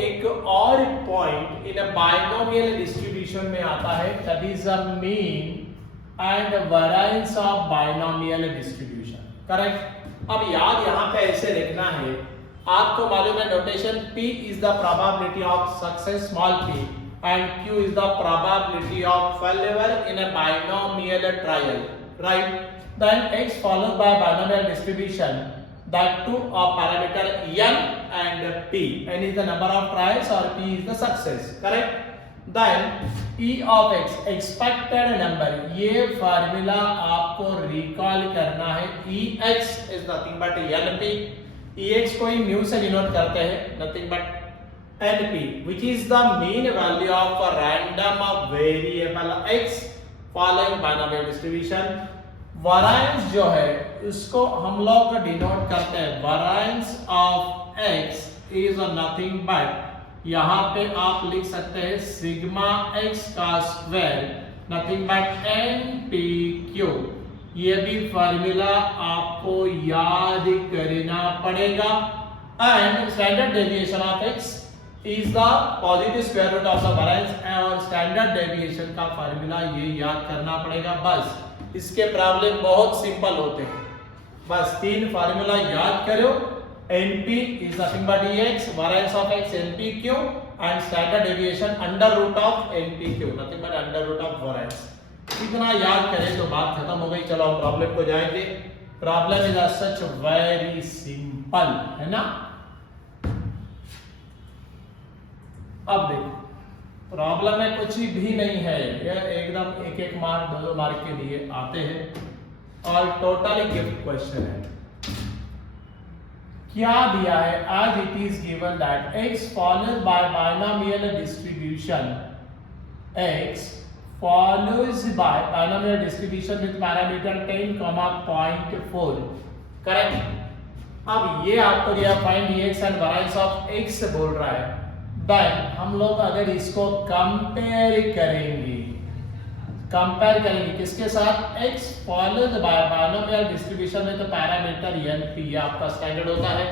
एक और point in a binomial distribution में आता है, that is the mean and variance of binomial distribution. Correct. अब याद यहाँ पे ऐसे लिखना है, आपको मालूम है notation P is the probability of success small p and Q is the probability of failure in a binomial trial, right? Then X followed by binomial distribution, that two of parameter n and p. N is the number of trials or p is the success, correct? Then E of x expected number, ये formula आपको recall करना है। Ex is nothing but np, Ex को ही mu से denote करते हैं, nothing but NP, which is the mean value of a random variable x following binomial distribution। Variance जो है उसको हम लोग डिनोट करते हैं, variance of x is nothing but, यहाँ पे आप लिख सकते हैं सिग्मा x का स्क्वायर नथिंग बट NPQ। ये भी फार्मूला आपको याद करना पड़ेगा। And standard deviation of x is the positive square root of the variance, और स्टैंडर्ड डेविएशन का फार्मूला ये याद करना पड़ेगा। बस इसके प्रॉब्लम बहुत सिंपल होते हैं, बस तीन फार्मूला याद करो। NP is nothing but Ex, variance of x NPQ, and standard deviation under root of NPQ, nothing but under root of variance। इतना याद करें तो बात खत्म हो गई। चलो हम प्रॉब्लम को जाएंगे। Problem is as such very simple, है ना। अब देखो प्रॉब्लम में कुछ भी नहीं है, यह एकदम एक एक मार्क दो मार्क के लिए आते हैं और टोटली गिफ्ट क्वेश्चन है। क्या दिया है, as it is given that x followed by binomial distribution, x follows by binomial distribution with parameter 10,0.4, correct. अब ये आपको दिया find x and variance of x बोल रहा है। देन हम लोग अगर इसको कंपेयर करेंगे किसके साथ, x followed by binomial distribution में तो पैरामीटर np आपका स्टैंडर्ड होता है।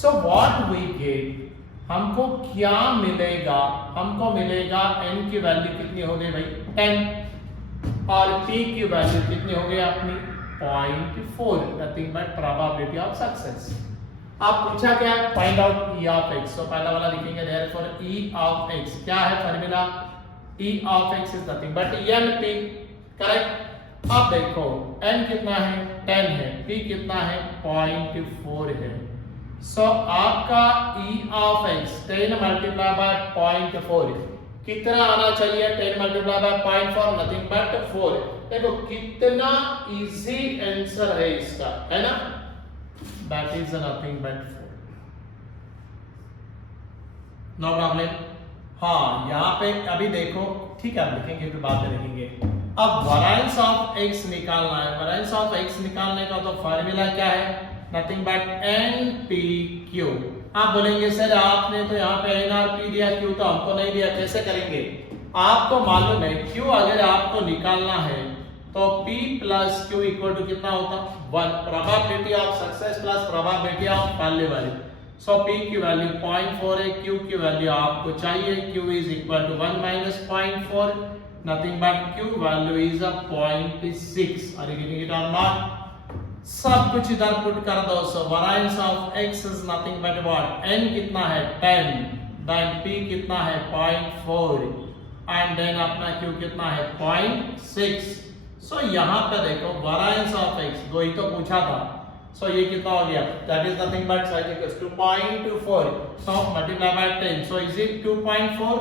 सो व्हाट वी गेट, हमको क्या मिलेगा, हमको मिलेगा n की वैल्यू कितनी हो गई भाई 10, और p की वैल्यू कितनी हो गई अपनी 0.4, nothing but probability of success. आप पूछा क्या, find out e of x, तो पहला वाला लिखेंगे देयरफॉर e ऑफ x क्या है formula, E of x is nothing but NP, correct. अब देखो n कितना है 10 है, p कितना है 0.4 है। सो आपका E of x 10 multiply by 0.4 कितना आना चाहिए, 10 मल्टीप्लाई बाय 0.4 नथिंग बट 4। देखो कितना इजी आंसर है इसका, है ना, that is nothing but 4। No problem. हाँ यहाँ पे अभी देखो, ठीक है हम लिखेंगे फिर बाद में लिखेंगे। अब वेरिएंस ऑफ x निकालना है, वेरिएंस ऑफ x निकालने का तो फार्मूला क्या है, नथिंग बट NPQ। आप बोलेंगे सर आपने तो यहाँ पे n और p दिया, q तो हमको नहीं दिया, कैसे करेंगे। आपको मालूम है q अगर आपको निकालना है तो p plus q equal to कितना होता, 1, probability of success plus probability of failure. So p की वैल्यू 0.4 है, q की वैल्यू आपको चाहिए, q is equal to 1 minus 0.4, nothing but q value is 0.6। Are you getting it और नॉट, सब कुछ इधर पुट कर दो। So variance of x is nothing but what, n कितना है 10, देन p कितना है 0.4 एंड देन अपना q कितना है 0.6। सो यहाँ पे देखो वेरिएंस ऑफ x, दो ही तो पूछा था, सो ये कितना हो गया, that is nothing but sine equals to 2.24, so multiply by 10, so is it 2.4।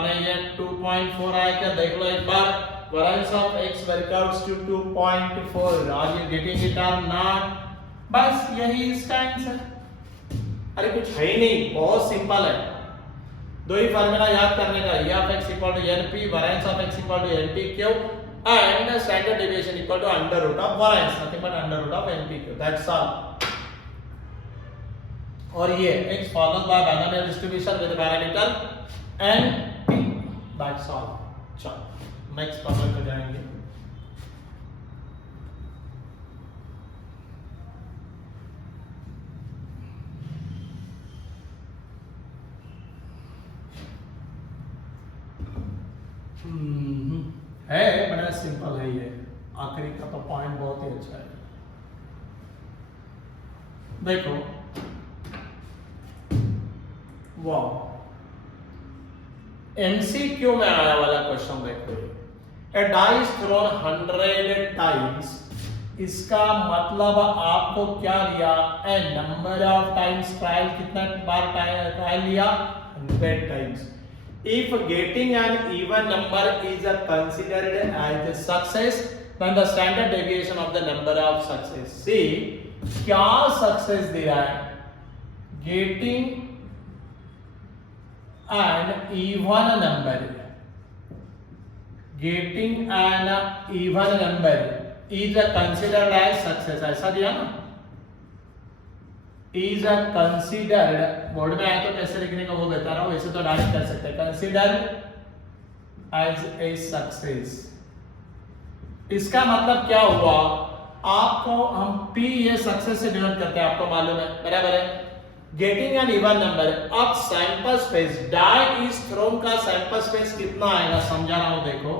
अरे ये 2.4 आया क्या, देख लो एक बार, variance of x workouts to 2.4। Are you getting it और नॉट, बस यही इसका आंसर। अरे कुछ है ही नहीं, बहुत सिंपल है, दो ही फार्मूला याद करने का, e of x equal to np, variance of x equal to npq, and standard deviation equal to under root of variance, nothing but under root of NPQ, that's all। और ये x followed by binomial distribution with parameter NP, that's all। चलो next problem पे जाएंगे। Simple है ये, आखिरी का तो पॉइंट बहुत ही अच्छा है। देखो वाह, एमसीक्यू में आया वाला क्वेश्चन देखो, ए डाइस थ्रोन 100 टाइम्स, इसका मतलब आपको क्या लिया, ए नंबर ऑफ टाइम्स ट्रायल, कितना बार ट्रायल लिया, 100 times. If getting an even number is considered as a success, then the standard deviation of the number of success. See, क्या सक्सेस दे रहा है, getting an even number, getting an even number is considered as success, ऐसा दिया ना, is considered, board में आया तो कैसे लिखने का वो बता रहा हूं, वैसे तो डायरेक्ट कर सकते हैं, considered as a success। इसका मतलब क्या हुआ, आपको हम P ये सक्सेस से डिनोट करते हैं, आपको मालूम है, बराबर है। गेटिंग एन इवन नंबर, अब sample space, die is thrown का सैंपल स्पेस कितना आएगा, समझा रहा हूं, देखो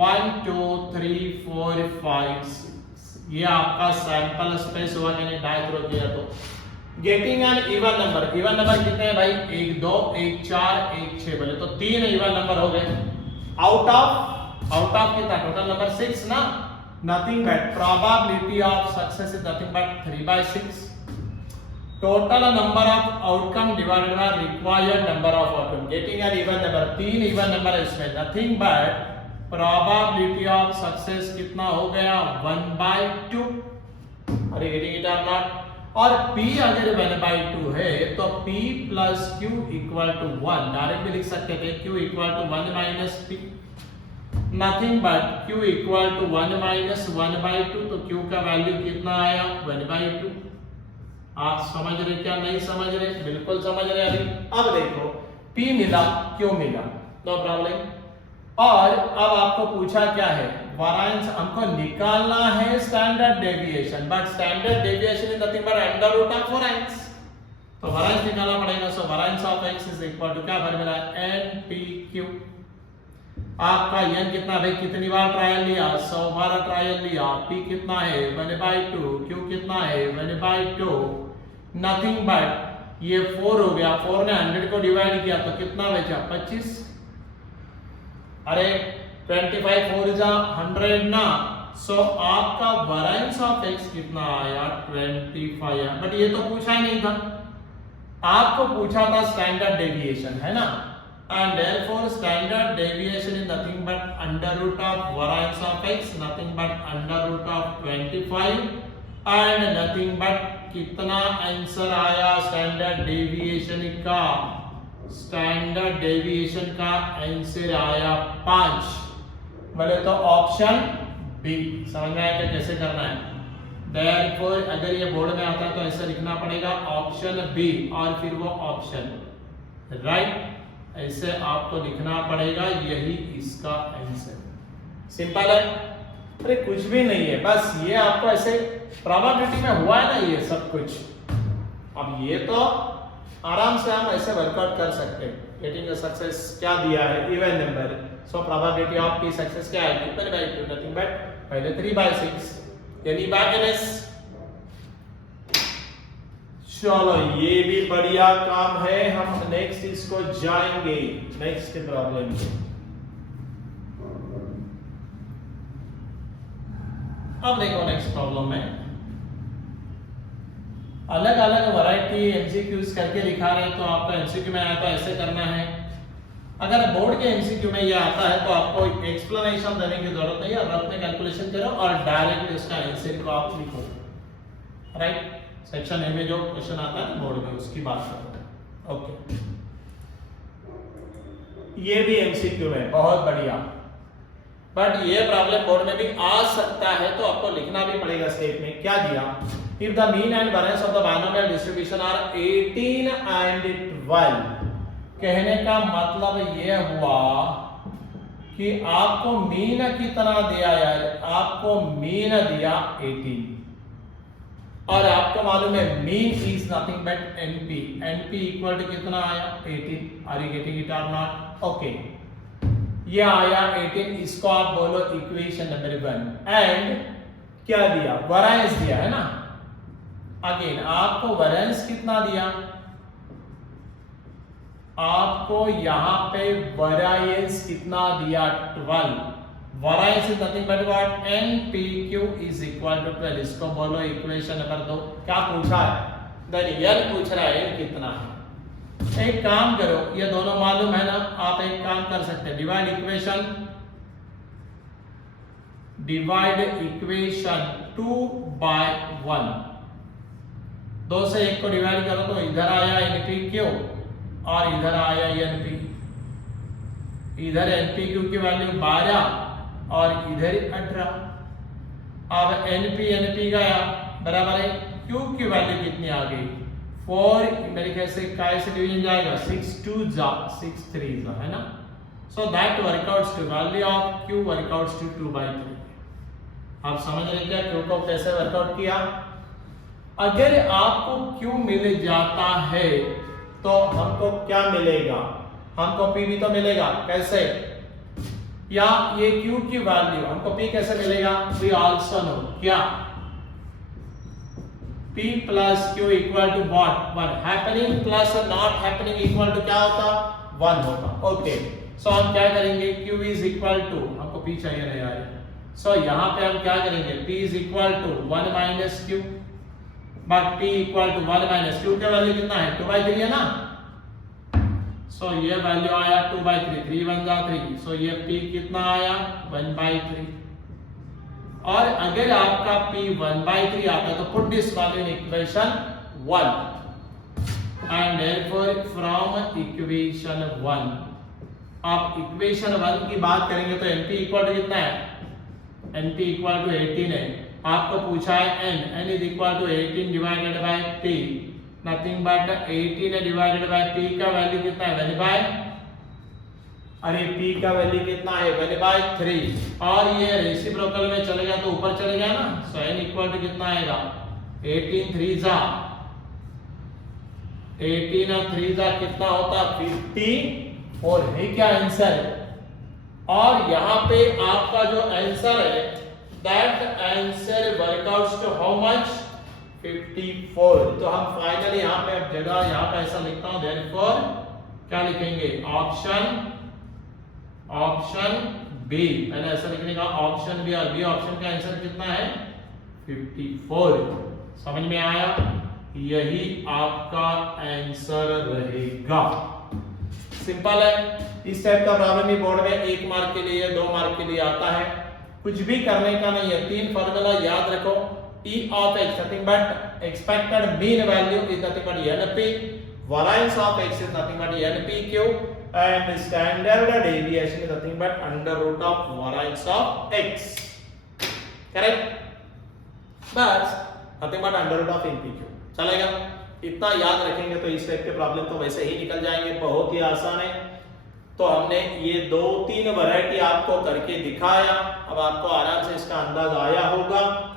1 2 3 4 5 6, ये आपका सैंपल स्पेस हुआ, मैंने डाई थ्रो किया तो। Getting an even number, even number कितने हैं भाई, 1 2 1 4 1 6, बोले तो 3 इवन नंबर हो गए, आउट ऑफ कितना, टोटल नंबर 6 ना, nothing but probability of success is nothing but 3/6, total number of outcome divided by required number of outcome, getting an even number, 3 even number है इसमें, nothing but probability of success कितना हो गया, 1/2, अरे getting it or not, और P अगर 1/2 है तो P plus Q equal to 1, direct भी लिख सकते थे, Q equal to 1 minus P, nothing but Q equal to 1 minus 1/2, तो Q का वैल्यू कितना आया, 1/2। आप समझ रहे क्या, नहीं समझ रहे, बिल्कुल समझ रहे अभी। अब देखो P मिला, Q मिला, नो प्रॉब्लम। और अब आपको पूछा क्या है, वैरिएंस हमको निकालना है standard deviation, but standard deviation is nothing but under root of variance, तो वैरिएंस निकालना पड़ेगा। So variance of x is equal to क्या फॉर्मूला, NPQ। आपका n कितना भाई, कितनी बार ट्रायल लिया, 100 बार ट्रायल लिया, p कितना है 1/2, q कितना है 1/2, नथिंग बट ये 4 हो गया, 4 ने 100 को डिवाइड किया तो कितना बचा, 25, अरे 25 4 जा 100 ना, सो आपका वैरिएंस ऑफ x कितना आया, 25 है, बट ये तो पूछा ही नहीं था, आपको पूछा था स्टैंडर्ड डेविएशन, है ना, and therefore standard deviation is nothing but under root of variance of x, nothing but under root of 25, and nothing but कितना आंसर आया स्टैंडर्ड डेविएशन का, स्टैंडर्ड डेविएशन का आंसर आया 5, बोले तो ऑप्शन बी। समझ में आया कैसे करना है, therefore अगर ये बोर्ड में आता है तो ऐसे लिखना पड़ेगा ऑप्शन बी और फिर वो ऑप्शन, राइट, ऐसे आपको लिखना पड़ेगा, यही इसका आंसर। सिंपल है, अरे कुछ भी नहीं है, बस ये आपको ऐसे प्रोबेबिलिटी में हुआ है ना ये सब कुछ, अब ये तो आराम से हम ऐसे वर्कआउट कर सकते हैं। गेटिंग अ सक्सेस क्या दिया है, even number, so probability of p success क्या है, 1/2, नथिंग बट पहले 3/6 यानी बाय ns। चलो ये भी बढ़िया काम है, हम नेक्स्ट इसको जाएंगे, नेक्स्ट प्रॉब्लम। अब देखो नेक्स्ट प्रॉब्लम में अलग अलग वैरायटी एमसीक्यूज करके दिखा रहे हैं, तो आपका एमसीक्यू में आया तो ऐसे करना है, अगर बोर्ड के एमसीक्यू में ये आता है तो आपको एक्सप्लेनेशन देने की जरूरत नहीं है, अपने कैलकुलेशन करो और डायरेक्ट इसका आंसर को आप लिखो, राइट। सेक्शन ए में जो क्वेश्चन आता है बोर्ड में उसकी बात करो, ओके। ये भी एमसीक्यू है, बहुत बढ़िया, बट ये प्रॉब्लम बोर्ड में भी आ सकता है तो आपको लिखना भी पड़ेगा स्टेप में। क्या दिया, if the mean and variance of the binomial distribution are 18 and 12, कहने का मतलब ये हुआ कि आपको मीन कितना दिया यार, आपको मीन दिया 18 और आपको मालूम है mean is nothing but NP, NP equal to कितना आया 18, आर यू गेटिंग इट और नॉट, ओके। ये आया 18, इसको आप बोलो इक्वेशन नंबर 1। एंड क्या दिया, वरायंस दिया है ना। अगेन आपको वरायंस कितना दिया, आपको यहां पे वरायंस कितना दिया 12। Variance is nothing but what, NPQ is equal to 12। इसको बोलो इक्वेशन नंबर 2। क्या पूछा है, देन पूछ रहा है कितना है। एक काम करो, ये दोनों मालूम है ना, आप एक काम कर सकते हैं, डिवाइड इक्वेशन 2/1। 2 से 1 को डिवाइड करो तो इधर आया NPQ और इधर आया NP। इधर NPQ की वैल्यू 12 और इधर 18। अब NP गया बराबर है, Q की वैल्यू कितनी आ गई 4। मेरे ख्याल से काय से डिवीजन जाएगा 6 2 जा 6 3 जा, है ना। So that works out to value of Q works out to 2/3। आप समझ रहे क्या Q को कैसे वर्कआउट किया। अगर आपको Q मिल जाता है तो हमको क्या मिलेगा, हमको P भी तो मिलेगा। कैसे, या ये Q की वैल्यू हमको P कैसे मिलेगा, वी आल्सो नो क्या P plus Q equal to what happening plus not happening equal to क्या होता 1 होता। ओके, सो हम क्या करेंगे, Q is equal to, हमको P चाहिए ना यार, सो यहाँ पे हम क्या करेंगे, P is equal to 1 minus Q, but P equal to 1 minus Q का वैल्यू कितना है 2/3 है ना। सो ये वैल्यू आया 2/3, 3 1 जा 3, सो ये P कितना आया 1/3। और अगर आपका P 1/3 आता है तो put this value in equation 1 and therefore from equation 1 आप इक्वेशन 1 की बात करेंगे तो NP इक्वल टू कितना है, NP इक्वल टू 18 है। आपको पूछा है N is equal to 18 divided by P, nothing but 18 divided by P का वैल्यू कितना है 1/, अरे P का वैल्यू कितना है 1/3 और ये रेसिप्रोकल में चलेगा तो ऊपर चलेगा ना। सो N इक्वल टू कितना आएगा 18 3 जा 18 और 3 जा कितना होता 54 है क्या आंसर। और यहाँ पे आपका जो आंसर है that answer works out to how much 54। तो हम फाइनली यहाँ पे जगह यहाँ पे ऐसा लिखता हूँ, देयरफॉर क्या लिखेंगे ऑप्शन बी, मैंने ऐसा लिखने का ऑप्शन बी, और बी ऑप्शन का आंसर कितना है 54। समझ में आया, यही आपका आंसर रहेगा। सिंपल है, इस टाइप का प्रॉब्लम ही बोर्ड में 1 मार्क के लिए 2 मार्क के लिए आता है। कुछ भी करने का नहीं है, 3 फार्मूला याद रखो। E of x nothing but expected mean value is nothing but NP, variance of x is nothing but NPQ, and standard deviation is nothing but under root of variance of x, correct, बस nothing but under root of NPQ चलेगा। इतना याद रखेंगे तो इस type के problem तो वैसे ही निकल जाएंगे, बहुत ही आसान है। तो हमने ये 2-3 वैरायटी आपको करके दिखाया, अब आपको आराम से इसका अंदाज आया होगा।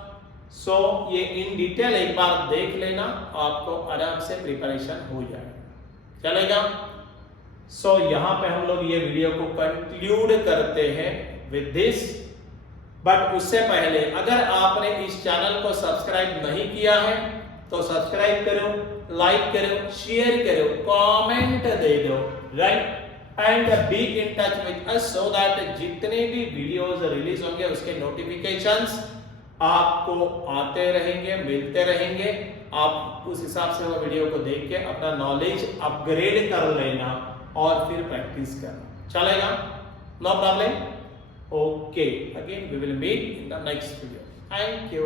सो ये इन डिटेल एक बार देख लेना, आपको आराम से प्रिपरेशन हो जाएगा, चलेगा। सो यहाँ पे हम लोग ये वीडियो को कंक्लूड करते हैं विद दिस, बट उससे पहले अगर आपने इस चैनल को सब्सक्राइब नहीं किया है तो सब्सक्राइब करो, लाइक करो, शेयर करो, कमेंट दे दो, right, and be in touch with us so that जितने भी वीडियोस रिलीज होंगे उसके नोटिफिकेशंस आपको आते रहेंगे, मिलते रहेंगे। आप उस हिसाब से वो वीडियो को देख के अपना नॉलेज अपग्रेड कर लेना और फिर प्रैक्टिस करना, चलेगा, no problem. Okay, again we will meet in the next video, thank you.